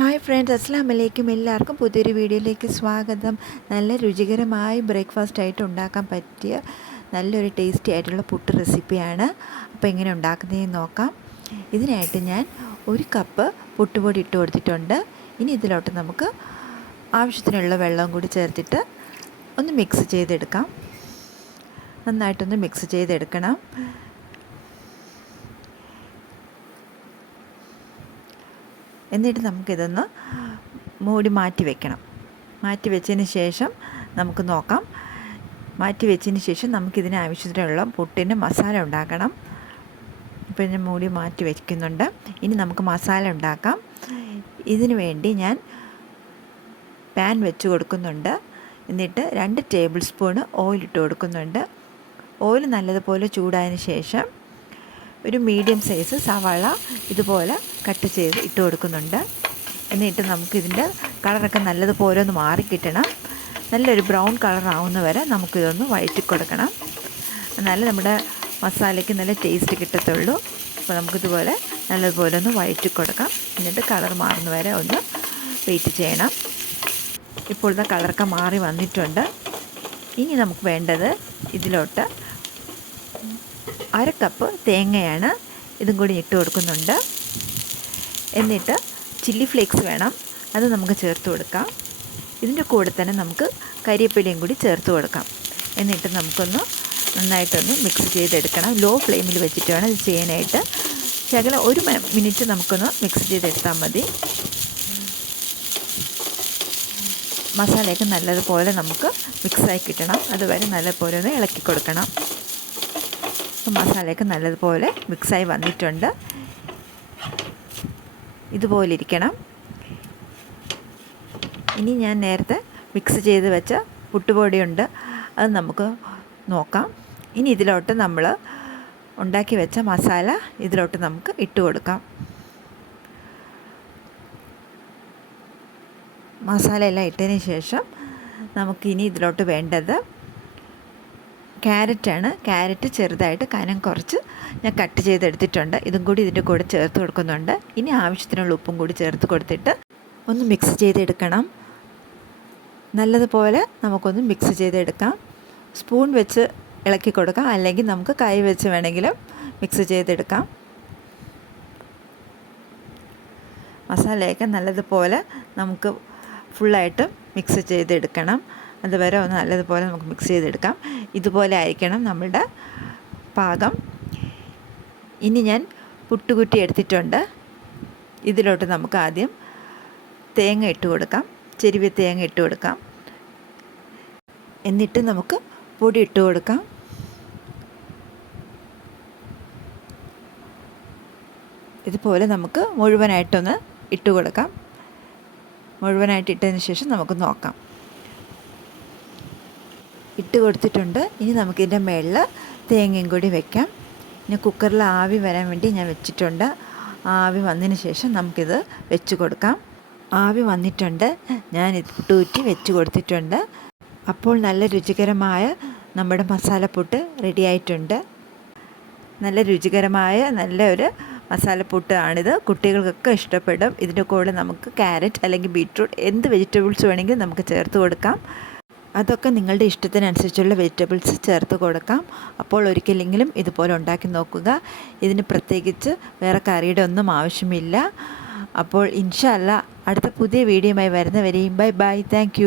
Hi friends അസ്സാം വലൈക്കും എല്ലാവർക്കും പുതിയൊരു വീഡിയോയിലേക്ക് സ്വാഗതം. നല്ല രുചികരമായി ബ്രേക്ക്ഫാസ്റ്റ് ആയിട്ട് ഉണ്ടാക്കാൻ പറ്റിയ നല്ലൊരു ടേസ്റ്റി ആയിട്ടുള്ള പുട്ട് റെസിപ്പിയാണ്. അപ്പോൾ എങ്ങനെ ഉണ്ടാക്കുന്നതെന്ന് നോക്കാം. ഇതിനായിട്ട് ഞാൻ ഒരു കപ്പ് പുട്ടുപൊടി ഇട്ട് കൊടുത്തിട്ടുണ്ട്. ഇനി ഇതിലോട്ട് നമുക്ക് ആവശ്യത്തിനുള്ള വെള്ളവും കൂടി ചേർത്തിട്ട് ഒന്ന് മിക്സ് ചെയ്തെടുക്കാം. നന്നായിട്ടൊന്ന് മിക്സ് ചെയ്തെടുക്കണം. എന്നിട്ട് നമുക്കിതൊന്ന് മൂടി മാറ്റി വെക്കണം. മാറ്റി വെച്ചതിന് ശേഷം നമുക്ക് നോക്കാം. മാറ്റി വെച്ചതിന് ശേഷം നമുക്കിതിന് ആവശ്യത്തിനുള്ള പുട്ടിന്റെ മസാല ഉണ്ടാക്കണം. ഇപ്പോൾ ഞാൻ മൂടി മാറ്റി വയ്ക്കുന്നുണ്ട് ഇനി നമുക്ക് മസാല ഉണ്ടാക്കാം. ഇതിനു വേണ്ടി ഞാൻ പാൻ വെച്ച് കൊടുക്കുന്നുണ്ട്. എന്നിട്ട് രണ്ട് ടേബിൾ സ്പൂണ് ഓയിൽ ഇട്ട് കൊടുക്കുന്നുണ്ട്. ഓയിൽ നല്ലതുപോലെ ചൂടായതിന് ശേഷം ഒരു മീഡിയം സൈസ് സവാള ഇതുപോലെ കട്ട് ചെയ്ത് ഇട്ട് കൊടുക്കുന്നുണ്ട്. എന്നിട്ട് നമുക്കിതിന്റെ കളറൊക്കെ നല്ലതുപോലെ ഒന്ന് മാറിക്കിട്ടണം നല്ലൊരു ബ്രൗൺ കളർ ആവുന്ന വരെ നമുക്കിതൊന്ന് വഴറ്റി കൊടുക്കണം. എന്നാലേ നമ്മുടെ മസാലയ്ക്ക് നല്ല ടേസ്റ്റ് കിട്ടത്തുള്ളൂ. അപ്പോൾ നമുക്കിതുപോലെ നല്ലതുപോലെ ഒന്ന് വഴറ്റി കൊടുക്കാം. എന്നിട്ട് കളർ മാറുന്ന വരെ ഒന്ന് വെയിറ്റ് ചെയ്യണം. ഇപ്പോഴത്തെ കളറൊക്കെ മാറി വന്നിട്ടുണ്ട്. ഇനി നമുക്ക് വേണ്ടത് ഇതിലോട്ട് അര കപ്പ് തേങ്ങയാണ് ഇതും കൂടി ഇട്ട് കൊടുക്കുന്നുണ്ട്. എന്നിട്ട് ചില്ലി ഫ്ലേക്സ് വേണം. അത് നമുക്ക് ചേർത്ത് കൊടുക്കാം. ഇതിന്റെ കൂടെ തന്നെ നമുക്ക് കരിയപ്പിലയും കൂടി ചേർത്ത് കൊടുക്കാം. എന്നിട്ട് നമുക്കൊന്ന് നന്നായിട്ടൊന്ന് മിക്സ് ചെയ്തെടുക്കണം. ലോ ഫ്ലെയിമിൽ വെച്ചിട്ട് വേണം ഇത് ചെയ്യാനായിട്ട്. ശകലം ഒരു മിനിറ്റ് നമുക്കൊന്ന് മിക്സ് ചെയ്തെടുത്താൽ മതി. മസാലയൊക്കെ നല്ലതുപോലെ നമുക്ക് മിക്സായി കിട്ടണം. അതുവരെ നല്ലപോലെ ഒന്ന് ഇളക്കി കൊടുക്കണം. മസാലയൊക്കെ നല്ലതുപോലെ മിക്സായി വന്നിട്ടുണ്ട്. ഇതുപോലെ ഇരിക്കണം. ഇനി ഞാൻ നേരത്തെ മിക്സ് ചെയ്ത് വെച്ച പുട്ടുപൊടിയുണ്ട്. അത് നമുക്ക് നോക്കാം. ഇനി ഇതിലോട്ട് നമ്മൾ ഉണ്ടാക്കി വെച്ച മസാല ഇതിലോട്ട് നമുക്ക് ഇട്ട് കൊടുക്കാം. മസാല എല്ലാം ഇട്ടതിന് ശേഷം നമുക്കിനി ഇതിലോട്ട് വേണ്ടത് ക്യാരറ്റാണ്. ക്യാരറ്റ് ചെറുതായിട്ട് കനം കുറച്ച് ഞാൻ കട്ട് ചെയ്തെടുത്തിട്ടുണ്ട്. ഇതും കൂടി ഇതിന്റെ കൂടെ ചേർത്ത് കൊടുക്കുന്നുണ്ട്. ഇനി ആവശ്യത്തിനുള്ള ഉപ്പും കൂടി ചേർത്ത് കൊടുത്തിട്ട് ഒന്ന് മിക്സ് ചെയ്തെടുക്കണം. നല്ലതുപോലെ നമുക്കൊന്ന് മിക്സ് ചെയ്തെടുക്കാം. സ്പൂൺ വെച്ച് ഇളക്കി കൊടുക്കാം. അല്ലെങ്കിൽ നമുക്ക് കൈ വെച്ച് വേണമെങ്കിലും മിക്സ് ചെയ്തെടുക്കാം. മസാലയൊക്കെ നല്ലതുപോലെ നമുക്ക് ഫുള്ളായിട്ട് മിക്സ് ചെയ്തെടുക്കണം. അതുവരെ ഒന്ന് നല്ലതുപോലെ നമുക്ക് മിക്സ് ചെയ്തെടുക്കാം. ഇതുപോലെ ആയിരിക്കണം നമ്മളുടെ പാകം. ഇനി ഞാൻ പുട്ടുകുറ്റി എടുത്തിട്ടുണ്ട്. ഇതിലോട്ട് നമുക്ക് ആദ്യം തേങ്ങ ഇട്ട് കൊടുക്കാം. ചെരുവി തേങ്ങ ഇട്ട് കൊടുക്കാം. എന്നിട്ട് നമുക്ക് പൊടി ഇട്ട് കൊടുക്കാം. ഇതുപോലെ നമുക്ക് മുഴുവനായിട്ടൊന്ന് ഇട്ട് കൊടുക്കാം. മുഴുവനായിട്ട് ഇട്ടതിന് ശേഷം നമുക്ക് നോക്കാം. ഇട്ട് കൊടുത്തിട്ടുണ്ട്. ഇനി നമുക്കിതിന്റെ മുകളിൽ തേങ്ങയും കൂടി വെക്കാം. ഇനി കുക്കറിൽ ആവി വരാൻ വേണ്ടി ഞാൻ വെച്ചിട്ടുണ്ട്. ആവി വന്നതിന് ശേഷം നമുക്കിത് വെച്ച് കൊടുക്കാം. ആവി വന്നിട്ടുണ്ട്. ഞാൻ ഇട്ടൂറ്റി വെച്ച് കൊടുത്തിട്ടുണ്ട്. അപ്പോൾ നല്ല രുചികരമായ നമ്മുടെ മസാലപ്പുട്ട് റെഡി ആയിട്ടുണ്ട്. നല്ല രുചികരമായ നല്ല ഒരു മസാലപ്പുട്ട് ആണിത് കുട്ടികൾക്കൊക്കെ ഇഷ്ടപ്പെടും. ഇതിന്റെ കൂടെ നമുക്ക് ക്യാരറ്റ് അല്ലെങ്കിൽ ബീട്രൂട്ട് എന്ത് വെജിറ്റബിൾസ് വേണമെങ്കിലും നമുക്ക് ചേർത്ത് കൊടുക്കാം. അതൊക്കെ നിങ്ങളുടെ ഇഷ്ടത്തിനനുസരിച്ചുള്ള വെജിറ്റബിൾസ് ചേർത്ത് കൊടുക്കാം. അപ്പോൾ ഒരിക്കലെങ്കിലും ഇതുപോലെ ഉണ്ടാക്കി നോക്കുക. ഇതിന് പ്രത്യേകിച്ച് വേറെ കറിയുടെ ഒന്നും ആവശ്യമില്ല. അപ്പോൾ ഇൻഷല്ല അടുത്ത പുതിയ വീഡിയോയുമായി വരുന്നവരെയും ബൈ ബൈ. താങ്ക്